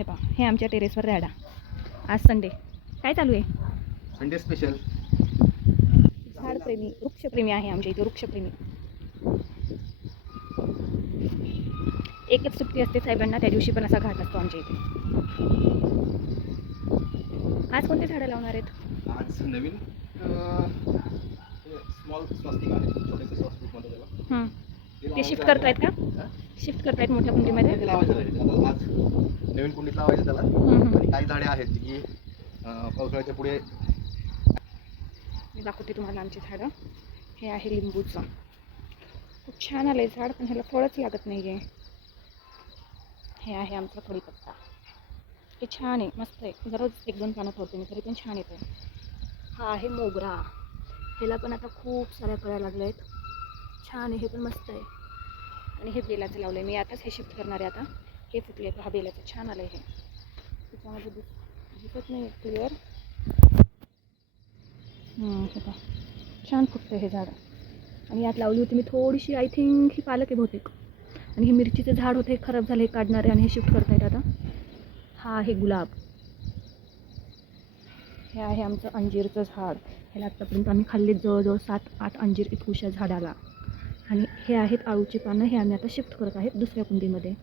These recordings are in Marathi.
हे पहा, हे आमच्या टेरेसवर राडा. आज संडे. काय चालू आहे? Sunday special. झाडप्रेमी, वृक्षप्रेमी आहे आमच्या इथे, वृक्षप्रेमी. एकच सुट्टी असते साहेबांना, त्या दिवशी पण असा घाट असतो आमच्या इथे. आज कोणते झाडं लावणार आहेत? आज नवीन स्मॉल स्वस्तिक आहे, छोटेसे स्वस्तिक म्हणतो त्याला. ते शिफ्ट करतायत का? शिफ्ट करतायत मोठ्या कुंडीमध्ये? ते लावायचं आहे. आज नवीन कुंडीत लावायचं त्याला. आणि काही झाडे आहेत जी पावसाळ्याच्या पुढे. मी दाखवते तुम्हाला आमची झाडं. हे आहे लिंबूचं, खूप छान आलं आहे झाड, पण ह्याला फळच लागत नाही आहे. हे आहे आमचा कढीपत्ता, हे छान आहे, मस्त आहे. दररोज 1-2 पानं तोडते मी, तरी पण छान येतं. हा आहे मोगरा, ह्याला पण आता खूप साऱ्या कळ्या लागल्या आहेत. छान आहे, हे पण मस्त आहे. आणि हे बेलाचं लावलं आहे मी, आताच हे शिफ्ट करणार आहे. आता हे फुटले, हा बेलाचं छान आलं आहे. हे त्याच्यामध्ये दिसत नाही क्लिअर. हे पहा, छान फुटतं हे झाड. आणि यात लावली होती मी थोडीशी, आय थिंक ही पालक आहे बहुतेक. आणि हे मिरचीचं झाड होते, खराब झाले, काढणारे, आणि हे शिफ्ट करतायत आता. हा आहे गुलाब. हे आहे आमचं अंजीरचं झाड. ह्याला आत्तापर्यंत आम्ही खाल्ले जवळजवळ 7-8 अंजीर इतकुशा झाडाला. आणि हे आहेत आळूची पानं, हे आम्ही आता शिफ्ट करत आहेत दुसऱ्या कुंडीमध्ये.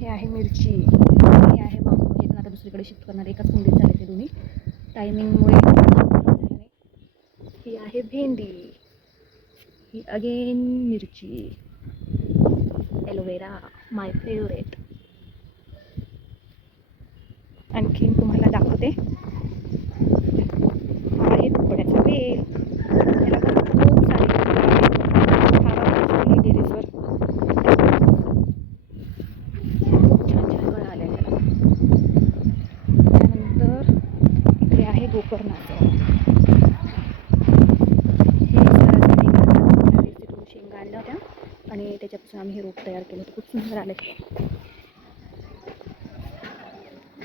हे आहे मिरची, हे आहे बांबू, हे पण आता दुसरीकडे शिफ्ट करणार. एकाच कुंडीत झाले ते दोन्ही, टायमिंगमुळे. ही आहे भेंडी, ही अगेन मिरची, एलोवेरा, माय फेवरेट. आणखीन तुम्हाला दाखवते, हा आहे पोपड्याचा वेल. त्याला पण खूप सारे टेरेसवर खूप छान छान फळं आले त्याला. त्यानंतर इकडे आहे गोकर्णाचं. हे सरासरी तिथून शेंगा आणल्या होत्या आणि त्याच्यापासून आम्ही हे रोप तयार केलं होतं. खूप सुंदर आलं ते.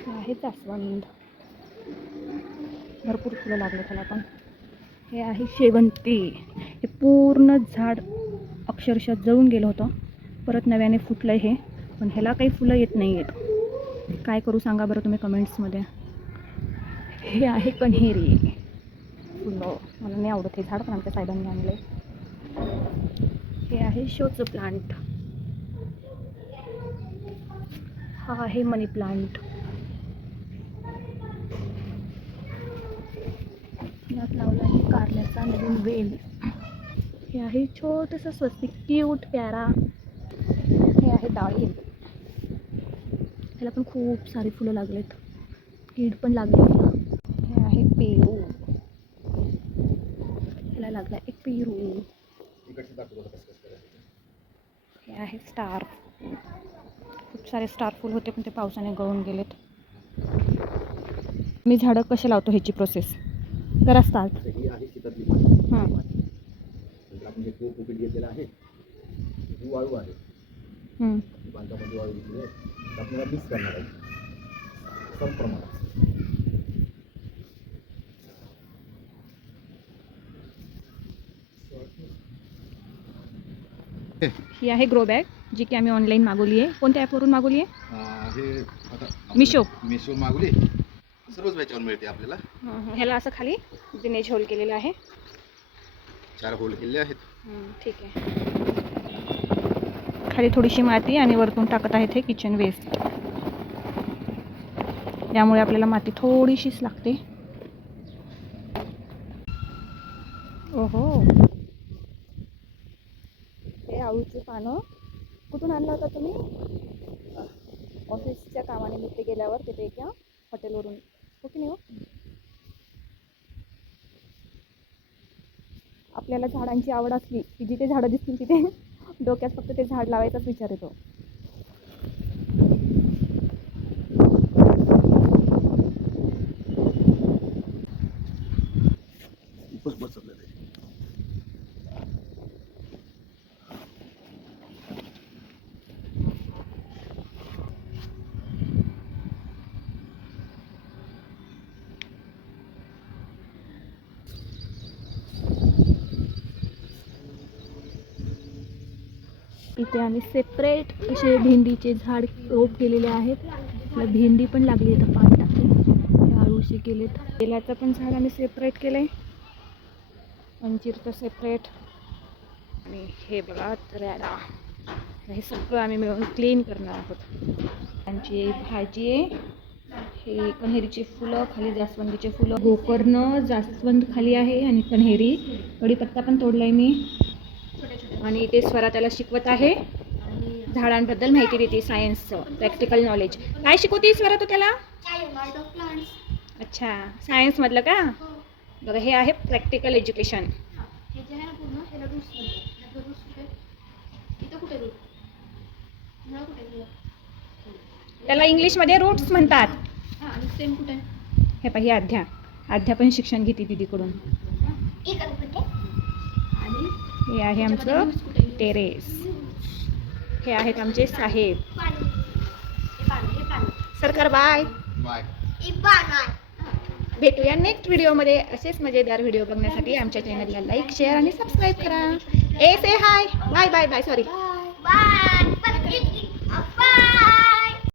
आहे जास्वंद, भरपूर फुलं लागले त्याला पण. हे आहे शेवंती, हे पूर्ण झाड अक्षरशः जळून गेलं होतं, परत नव्याने फुटलं हे. पण ह्याला काही फुलं येत नाही आहेत. काय करू सांगा बरं तुम्ही कमेंट्समध्ये. हे आहे कण्हेरी फुलं, मला नाही आवडत हे झाड, पण आमच्या साहेबांनी आणलं आहे. हे आहे शोचं प्लांट. हा आहे मनी प्लांट. यात लावला आहे कारल्याचा नवीन वेल. हे आहे छोटंसं स्वस्तिक, क्यूट प्यारा. हे आहे डाळिंब, ह्याला पण खूप सारी फुलं लागलेत, कीड पण लागली. हे आहे पेरू, ह्याला लागला एक पेरू. हे आहे स्टार, खूप सारे स्टार फुल होते पण ते पावसाने गळून गेलेत. मी झाडं कसे लावतो ह्याची प्रोसेस करा स्टार्ट. ही आहे शेतातली आपण जे कोपीट घेतलेलं आहे, ही वाळू आहे. बांधामध्ये वाळू घेतली आहे, आपल्याला मिक्स करणार आहे सम प्रमाणात. ही आहे ग्रो बॅग, जी की आम्ही ऑनलाईन मागवली आहे. कोणत्या ॲपवरून मागवली आहे? हे आता मिशो मागवली, सर्वच याच्यावर मिळते आपल्याला. ह्याला असं खाली जिनेज होल केलेलं आहे, 4 होल केलेले आहेत. ठीक आहे. खाली थोडीशी माती आणि वरतून टाकत आहेत हे किचन वेस्ट. यामुळे आपल्याला माती थोडीशीच लागते. ओहो, हे आळूची पानं कुठून आणलं होता तुम्ही? ऑफिसच्या कामानिमित्त गेल्यावर तिथे एका हॉटेलवरून, हो की नाही हो? आपल्याला झाडांची आवड असली की जिथे झाडं दिसतील तिथे डोक्यात फक्त ते झाड लावायचाच विचार येतो. इथे आम्ही सेपरेट असे भेंडीचे झाड रोप केलेले आहेत. आपल्या भेंडी पण लागली आहे, पाणी टाकले, आळूशी केलेत. तेलाचं पण झाड आम्ही सेपरेट केलं आहे, अंजीरचं सेपरेट. आणि हे बघा तराडा, हे सगळं आम्ही मिळून क्लीन करणार आहोत. त्यांची भाजी आहे, हे कण्हेरीची फुलं, खाली जास्वंदीचे फुलं, गोकर्ण जास्वंद खाली आहे आणि कण्हेरी. कढीपत्ता पण तोडलाय मी. आणि ते स्वरा त्याला शिकवत आहे, झाडांबद्दल माहिती देते, सायन्सचं प्रॅक्टिकल नॉलेज. काय शिकवते स्वरा तू त्याला? अच्छा, सायन्स मधलं का? बघा हे आहे प्रॅक्टिकल एज्युकेशन. त्याला इंग्लिशमध्ये रूट्स म्हणतात. हे पाही आध्या पण शिक्षण घेते दीदीकडून. हे आहे आमचं टेरेस. हे आहेत आमचे साहेब. सरकार बाय. भेटूया नेक्स्ट व्हिडिओमध्ये. असेच मजेदार व्हिडिओ बघण्यासाठी आमच्या चॅनलला लाईक, शेअर आणि सबस्क्राईब करा. ए से हाय, बाय बाय बाय, सॉरी.